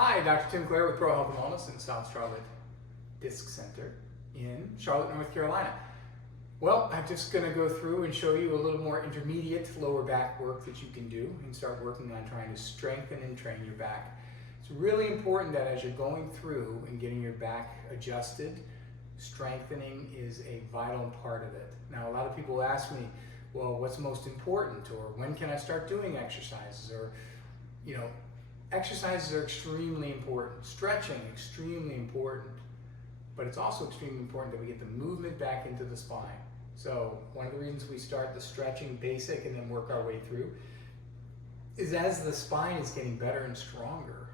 Hi, Dr. Tim Clare with Pro Health and Wellness in South Charlotte Disc Center in Charlotte, North Carolina. Well, I'm just going to go through and show you a little more intermediate lower back work that you can do and start working on trying to strengthen and train your back. It's really important that as you're going through and getting your back adjusted, strengthening is a vital part of it. Now, a lot of people ask me, well, what's most important, or when can I start doing exercises, or, exercises are extremely important. Stretching, extremely important. But it's also extremely important that we get the movement back into the spine. So one of the reasons we start the stretching basic and then work our way through is as the spine is getting better and stronger,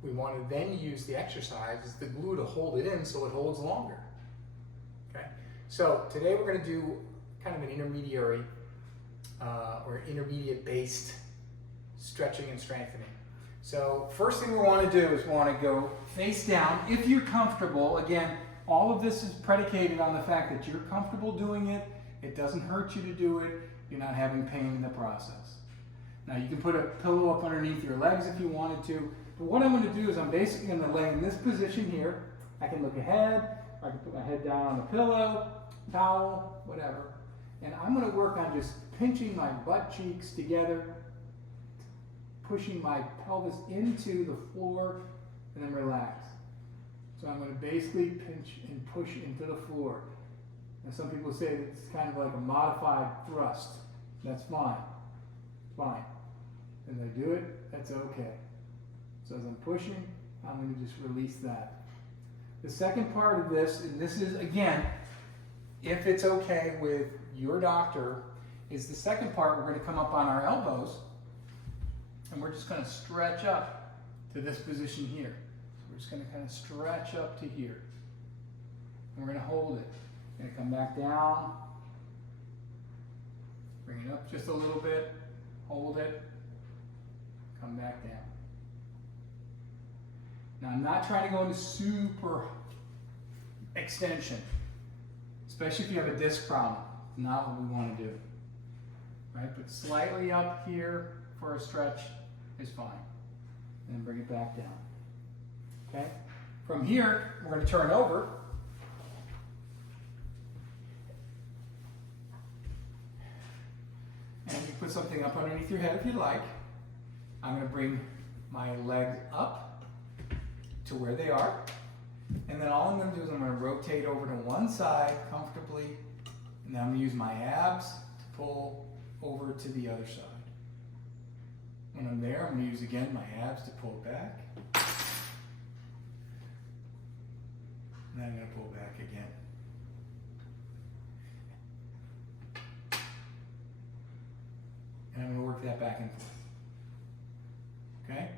we want to then use the exercise as the glue to hold it in so it holds longer. Okay? So today we're going to do kind of an intermediate based stretching and strengthening. So first thing we want to do is we want to go face down. If you're comfortable, again, all of this is predicated on the fact that you're comfortable doing it, it doesn't hurt you to do it, you're not having pain in the process. Now you can put a pillow up underneath your legs if you wanted to, but what I'm going to do is I'm basically going to lay in this position here. I can look ahead, I can put my head down on a pillow, towel, whatever, and I'm going to work on just pinching my butt cheeks together, pushing my pelvis into the floor, and then relax. So I'm going to basically pinch and push into the floor. And some people say that it's kind of like a modified thrust. That's fine. Fine. And I do it, that's okay. So as I'm pushing, I'm going to just release that. The second part of this, and this is, again, if it's okay with your doctor, is the second part. We're going to come up on our elbows, and we're just going to stretch up to this position here. So we're just going to kind of stretch up to here. And we're going to hold it. Going to come back down. Bring it up just a little bit. Hold it. Come back down. Now I'm not trying to go into super extension, especially if you have a disc problem. It's not what we want to do. Right? But slightly up here for a stretch is fine. And then bring it back down. Okay? From here, we're going to turn over. And you put something up underneath your head if you like. I'm going to bring my legs up to where they are. And then all I'm going to do is I'm going to rotate over to one side comfortably. And then I'm going to use my abs to pull over to the other side. When I'm there, I'm going to use again my abs to pull back. And then I'm going to pull back again. And I'm going to work that back and forth. Okay?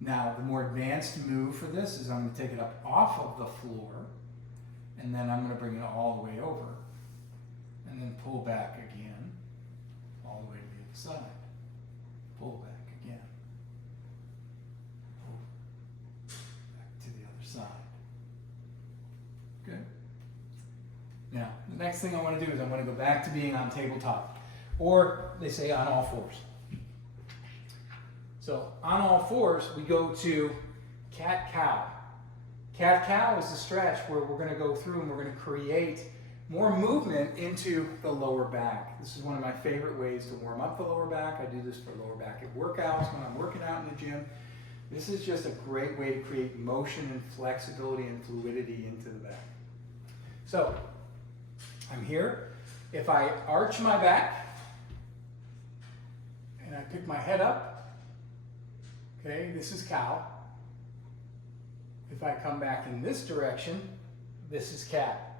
Now, the more advanced move for this is I'm going to take it up off of the floor, and then I'm going to bring it all the way over, and then pull back again, all the way to the other side. Pull back again. Pull back to the other side. Good. Now, the next thing I want to do is I want to go back to being on tabletop, or they say on all fours. So on all fours, we go to cat-cow. Cat-cow is the stretch where we're going to go through and we're going to create more movement into the lower back. This is one of my favorite ways to warm up the lower back. I do this for lower back workouts when I'm working out in the gym. This is just a great way to create motion and flexibility and fluidity into the back. So I'm here. If I arch my back and I pick my head up, okay, this is cow. If I come back in this direction, this is cat.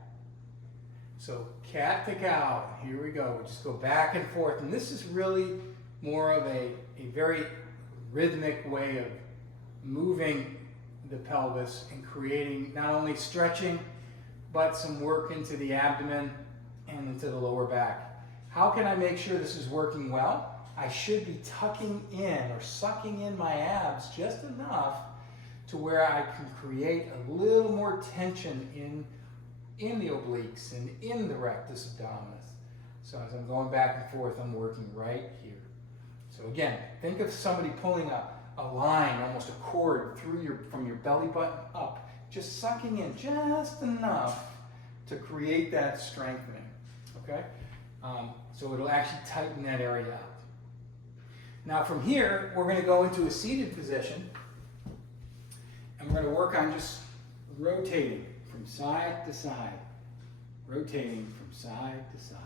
So cat to cow, here we go. We just go back and forth. And this is really more of a very rhythmic way of moving the pelvis and creating not only stretching, but some work into the abdomen and into the lower back. How can I make sure this is working well? I should be tucking in or sucking in my abs just enough to where I can create a little more tension in the obliques and in the rectus abdominis. So as I'm going back and forth, I'm working right here. So again, think of somebody pulling a line, almost a cord through from your belly button up, just sucking in just enough to create that strengthening, okay? So it'll actually tighten that area out. Now from here, we're gonna go into a seated position, and we're gonna work on just rotating from side to side, rotating from side to side,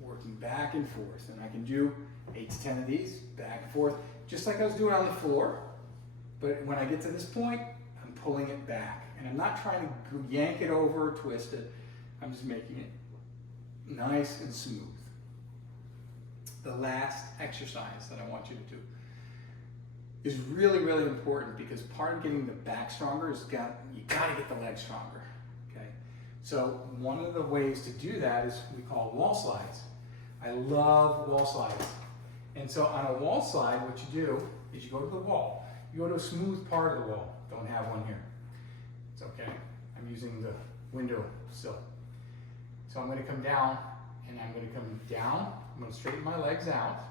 working back and forth. And I can do 8 to 10 of these, back and forth, just like I was doing on the floor. But when I get to this point, I'm pulling it back. And I'm not trying to yank it over or twist it. I'm just making it nice and smooth. The last exercise that I want you to do is really, really important, because part of getting the back stronger is you gotta get the legs stronger, okay? So one of the ways to do that is we call wall slides. I love wall slides. And so on a wall slide, what you do is you go to the wall. You go to a smooth part of the wall. Don't have one here. It's okay. I'm using the window sill. So I'm gonna come down, and I'm gonna come down. I'm gonna straighten my legs out.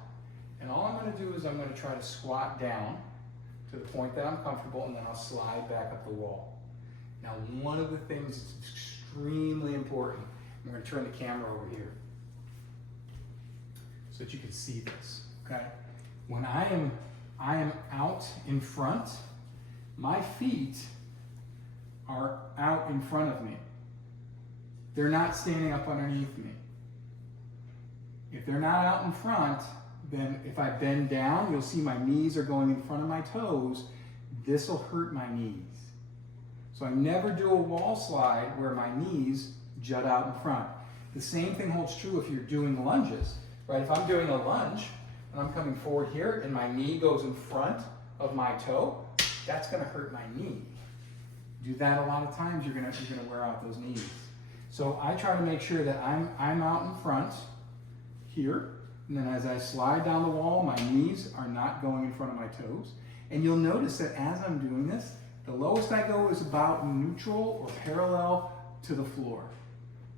And all I'm gonna do is I'm gonna try to squat down to the point that I'm comfortable, and then I'll slide back up the wall. Now, one of the things that's extremely important, I'm gonna turn the camera over here so that you can see this, okay? When I am out in front, my feet are out in front of me. They're not standing up underneath me. If they're not out in front, then if I bend down, you'll see my knees are going in front of my toes. This will hurt my knees. So I never do a wall slide where my knees jut out in front. The same thing holds true if you're doing lunges, right? If I'm doing a lunge and I'm coming forward here and my knee goes in front of my toe, that's gonna hurt my knee. Do that a lot of times, you're gonna wear out those knees. So I try to make sure that I'm out in front here, and then as I slide down the wall, my knees are not going in front of my toes. And you'll notice that as I'm doing this, the lowest I go is about neutral or parallel to the floor.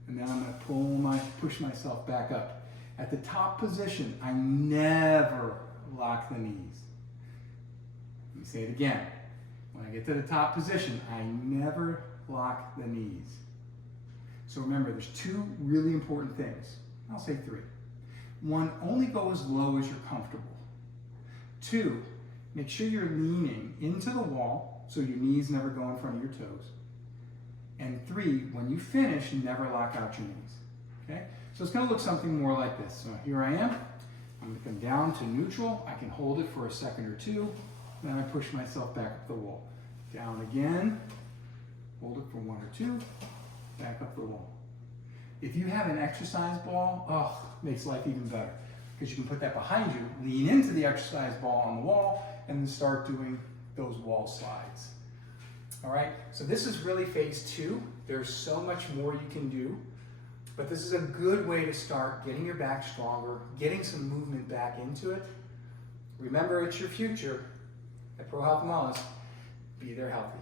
And then I'm gonna push myself back up. At the top position, I never lock the knees. Let me say it again. When I get to the top position, I never lock the knees. So remember, there's 2 really important things. I'll say 3. 1, only go as low as you're comfortable. 2, make sure you're leaning into the wall so your knees never go in front of your toes. And 3, when you finish, never lock out your knees. Okay? So it's gonna look something more like this. So here I am. I'm gonna come down to neutral. I can hold it for a second or 2. Then I push myself back up the wall. Down again. Hold it for 1 or 2. Back up the wall. If you have an exercise ball, makes life even better, because you can put that behind you, lean into the exercise ball on the wall, and then start doing those wall slides. All right, so this is really phase 2. There's so much more you can do, but this is a good way to start getting your back stronger, getting some movement back into it. Remember, it's your future. At Pro Health and Wellness, be there healthy.